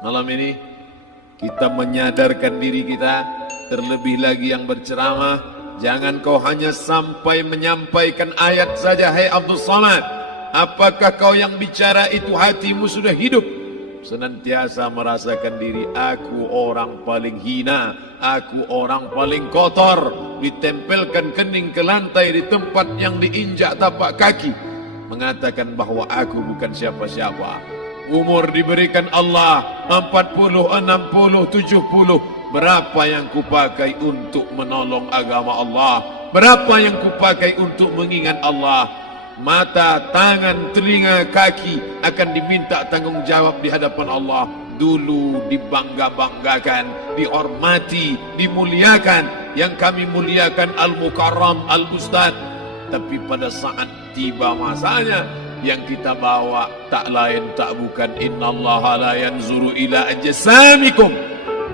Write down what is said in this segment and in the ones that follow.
Malam ini kita menyadarkan diri kita, terlebih lagi yang berceramah, jangan kau hanya sampai menyampaikan ayat saja. Hai Abdul Samad, apakah kau yang bicara itu hatimu sudah hidup? Senantiasa merasakan diri, aku orang paling hina, aku orang paling kotor, ditempelkan kening ke lantai di tempat yang diinjak tapak kaki, mengatakan bahwa aku bukan siapa-siapa. Umur diberikan Allah 40, 60, 70. Berapa yang kupakai untuk menolong agama Allah? Berapa yang kupakai untuk mengingat Allah? Mata, tangan, telinga, kaki akan diminta tanggung jawab di hadapan Allah. Dulu dibangga-banggakan, dihormati, dimuliakan. Yang kami muliakan Al-Mukarram, Al-Ustad. Tapi pada saat tiba masanya, yang kita bawa tak lain tak bukan innallaha la yanzuru ila ajsamikum.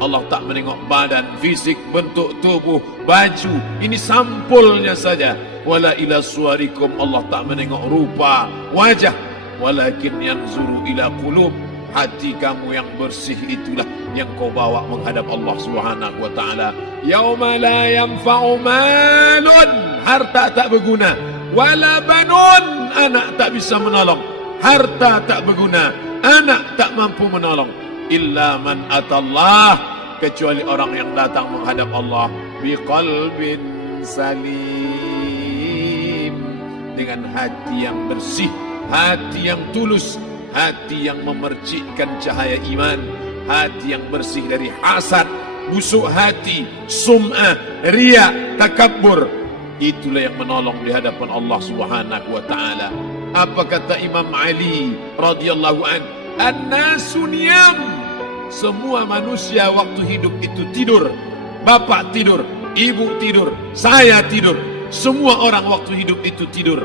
Allah tak menengok badan, fisik, bentuk tubuh, baju. Ini sampulnya saja. Wala ila suwarikum, Allah tak menengok rupa, wajah. Walakin yanzuru ila qulub. Hati kamu yang bersih itulah yang kau bawa menghadap Allah Subhanahu wa taala. Yauma la yanfa'u malun, harta tak berguna, wala banun, anak tak bisa menolong, harta tak berguna, anak tak mampu menolong, illa man atallah, kecuali orang yang datang menghadap Allah biqalbin salim, dengan hati yang bersih, hati yang tulus, hati yang memercikkan cahaya iman, hati yang bersih dari hasad, busuk hati, sum'ah, riya, takabbur. Itulah yang menolong di hadapan Allah Subhanahu wa taala. Apa kata Imam Ali radhiyallahu an? An-nasu niyam. Semua manusia waktu hidup itu tidur. Bapak tidur, ibu tidur, saya tidur. Semua orang waktu hidup itu tidur.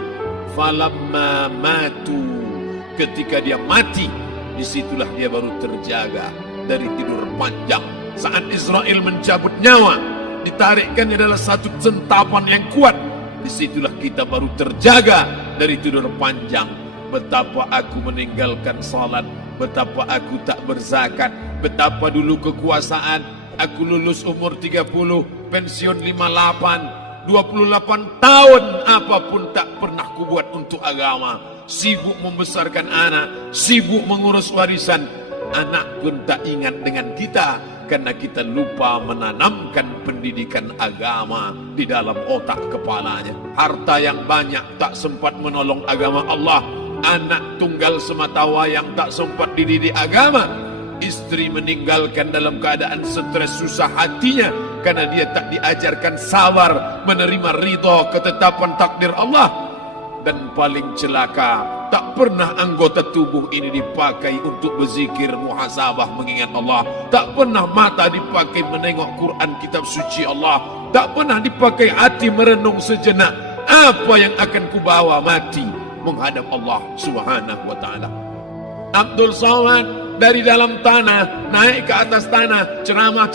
Falamma matu, ketika dia mati, disitulah dia baru terjaga dari tidur panjang. Saat Israel mencabut nyawa, ditarikkan adalah satu centapan yang kuat. Disitulah kita baru terjaga dari tidur panjang. Betapa aku meninggalkan salat, betapa aku tak berzakat, betapa dulu kekuasaan. Aku lulus umur 30, pensiun 58, 28 tahun, apapun tak pernah kubuat untuk agama. Sibuk membesarkan anak, sibuk mengurus warisan. Anak pun tak ingat dengan kita, karena kita lupa menanamkan pendidikan agama di dalam otak kepalanya. Harta yang banyak tak sempat menolong agama Allah. Anak tunggal semata wayang tak sempat dididik agama. Istri meninggalkan dalam keadaan stres susah hatinya, karena dia tak diajarkan sabar menerima ridha ketetapan takdir Allah. Dan paling celaka, tak pernah anggota tubuh ini dipakai untuk berzikir, muhasabah, mengingat Allah. Tak pernah mata dipakai menengok Quran, kitab suci Allah. Tak pernah dipakai hati merenung sejenak, apa yang akan kubawa mati menghadap Allah Subhanahu wa taala. Abdul Samad dari dalam tanah naik ke atas tanah, ceramah,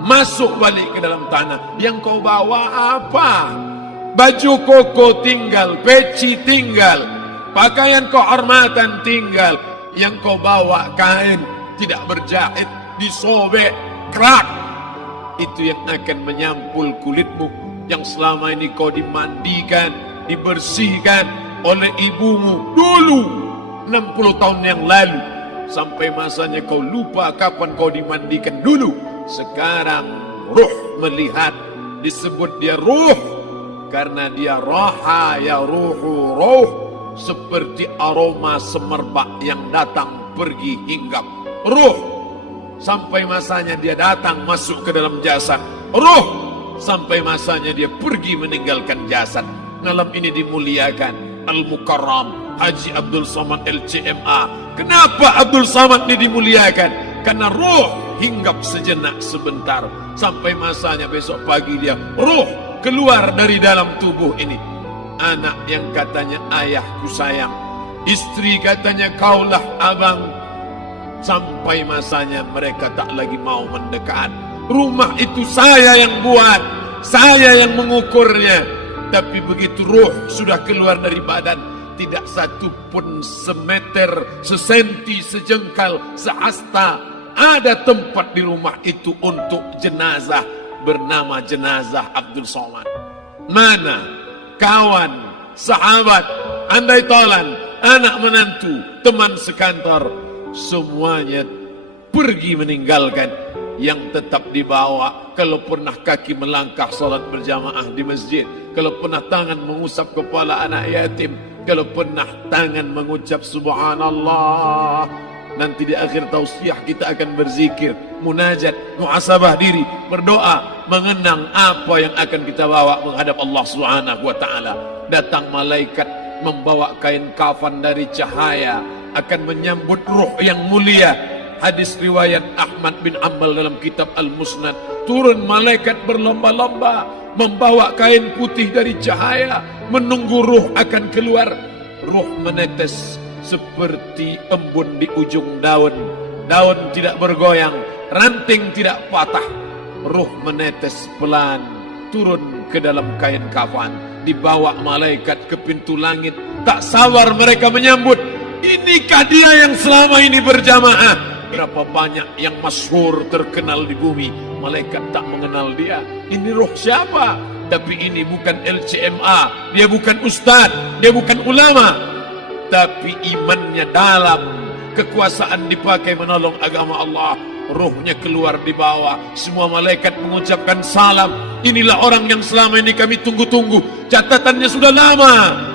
masuk balik ke dalam tanah. Yang kau bawa apa? Baju koko tinggal, peci tinggal, pakaian kehormatan tinggal. Yang kau bawa kain tidak berjahit, disobek, kerak. Itu yang akan menyampul kulitmu, yang selama ini kau dimandikan, dibersihkan oleh ibumu dulu 60 tahun yang lalu. Sampai masanya kau lupa kapan kau dimandikan dulu. Sekarang ruh melihat, disebut dia ruh, karena dia raha ya ruhu ruh, seperti aroma semerbak yang datang pergi hinggap. Ruh, sampai masanya dia datang masuk ke dalam jasad. Ruh, sampai masanya dia pergi meninggalkan jasad. Malam ini dimuliakan Al-Mukarram Haji Abdul Samad LCMA. Kenapa Abdul Samad ini dimuliakan? Karena ruh hinggap sejenak sebentar, sampai masanya besok pagi dia ruh keluar dari dalam tubuh ini. Anak yang katanya ayahku sayang, istri katanya kaulah abang, sampai masanya mereka tak lagi mau mendekat. Rumah itu saya yang buat, saya yang mengukurnya. Tapi begitu ruh sudah keluar dari badan, tidak satu pun semeter, sesenti, sejengkal, sehasta ada tempat di rumah itu untuk jenazah bernama jenazah Abdul Somad. Mana kawan, sahabat, andai tolan, anak menantu, teman sekantor, semuanya pergi meninggalkan. Yang tetap dibawa, kalau pernah kaki melangkah salat berjamaah di masjid, kalau pernah tangan mengusap kepala anak yatim, kalau pernah tangan mengucap subhanallah. Nanti di akhir tausiah kita akan berzikir, munajat, muhasabah diri, berdoa, mengenang apa yang akan kita bawa menghadap Allah Subhanahu wa taala. Datang malaikat membawa kain kafan dari cahaya, akan menyambut ruh yang mulia. Hadis riwayat Ahmad bin Ambal dalam kitab Al-Musnad, turun malaikat berlomba-lomba membawa kain putih dari cahaya, menunggu ruh akan keluar. Ruh menetes seperti embun di ujung daun. Daun tidak bergoyang, ranting tidak patah. Ruh menetes pelan turun ke dalam kain kafan, dibawa malaikat ke pintu langit. Tak sabar mereka menyambut, inikah dia yang selama ini berjamaah? Berapa banyak yang masyhur terkenal di bumi, malaikat tak mengenal dia. Ini roh siapa? Tapi ini bukan LCMA, dia bukan ustaz, dia bukan ulama, tapi imannya dalam, kekuasaan dipakai menolong agama Allah. Rohnya keluar di bawah, semua malaikat mengucapkan salam. Inilah orang yang selama ini kami tunggu-tunggu, catatannya sudah lama.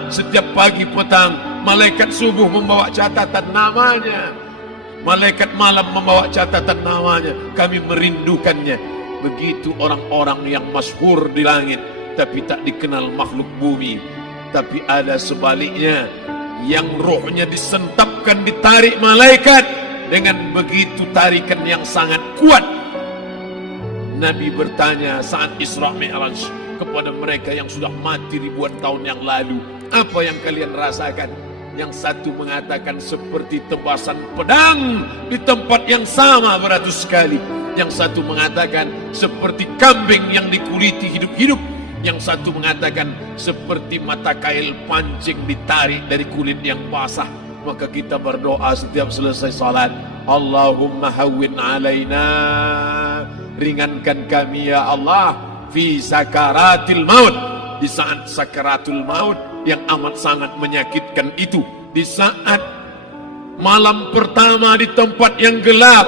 Setiap pagi petang malaikat subuh membawa catatan namanya, malaikat malam membawa catatan namanya. Kami merindukannya. Begitu orang-orang yang masyhur di langit tapi tak dikenal makhluk bumi. Tapi ada sebaliknya, yang rohnya disentapkan, ditarik malaikat dengan begitu tarikan yang sangat kuat. Nabi bertanya saat Isra Mi'raj kepada mereka yang sudah mati ribuan tahun yang lalu, apa yang kalian rasakan? Yang satu mengatakan seperti tebasan pedang di tempat yang sama beratus kali. Yang satu mengatakan seperti kambing yang dikuliti hidup-hidup. Yang satu mengatakan seperti mata kail pancing ditarik dari kulit yang basah. Maka kita berdoa setiap selesai salat, Allahumma hawwin alaina, ringankan kami ya Allah, fi sakaratil maut, di saat sakaratul maut yang amat sangat menyakitkan itu, di saat malam pertama di tempat yang gelap,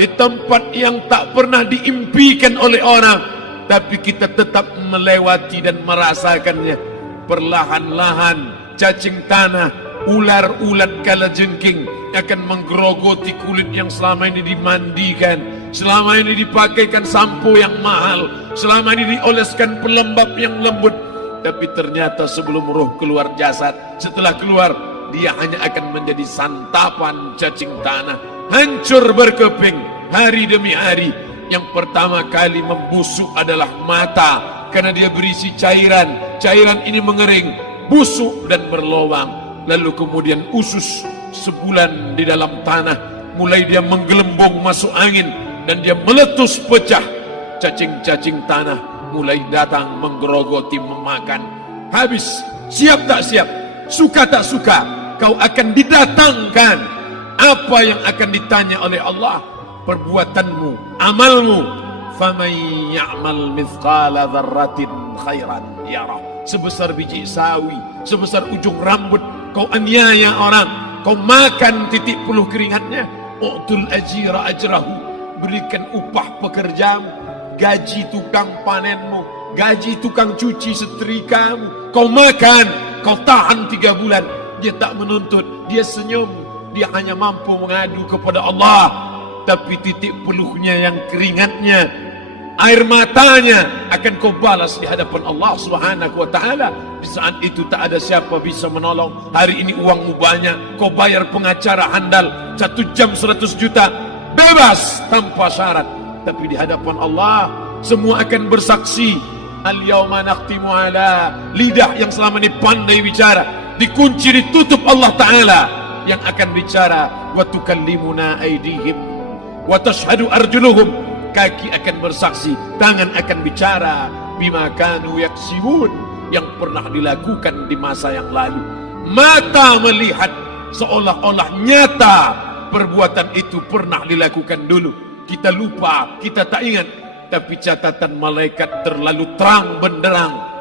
di tempat yang tak pernah diimpikan oleh orang, tapi kita tetap melewati dan merasakannya. Perlahan-lahan cacing tanah, ular-ulat kalajengking akan menggerogoti kulit yang selama ini dimandikan, selama ini dipakaikan sampo yang mahal, selama ini dioleskan pelembab yang lembut. Tapi ternyata sebelum roh keluar jasad, setelah keluar, dia hanya akan menjadi santapan cacing tanah, hancur berkeping hari demi hari. Yang pertama kali membusuk adalah mata, karena dia berisi cairan. Cairan ini mengering, busuk dan berlubang. Lalu kemudian usus sebulan di dalam tanah, mulai dia menggelembung masuk angin dan dia meletus pecah. Cacing-cacing tanah mulai datang menggerogoti, memakan. Habis, siap tak siap, suka tak suka, kau akan didatangkan. Apa yang akan ditanya oleh Allah? Perbuatanmu, amalmu. Faman ya'mal mithqala dzarratin khairan yarah. Sebesar biji sawi, sebesar ujung rambut, kau aniaya orang, kau makan titik puluh keringatnya. U'tul ajira ajrahu, berikan upah pekerjamu. Gaji tukang panenmu, gaji tukang cuci setrikamu, kau makan, kau tahan 3 bulan. Dia tak menuntut, dia senyum, dia hanya mampu mengadu kepada Allah. Tapi titik peluhnya yang keringatnya, air matanya akan kau balas di hadapan Allah Subhanahu wa taala. Di saat itu tak ada siapa bisa menolong. Hari ini uangmu banyak, kau bayar pengacara handal 1 jam 100 juta, bebas tanpa syarat. Tapi di hadapan Allah semua akan bersaksi. Al-yawma nakhtimu ala, lidah yang selama ini pandai bicara dikunci, ditutup Allah Ta'ala yang akan bicara. Wa tukallimuna aydihim wa tashhadu arjuluhum, kaki akan bersaksi, tangan akan bicara. Bima kanu yaksibun, yang pernah dilakukan di masa yang lalu. Mata melihat seolah-olah nyata perbuatan itu pernah dilakukan dulu. Kita lupa, kita tak ingat. Tapi catatan malaikat terlalu terang benderang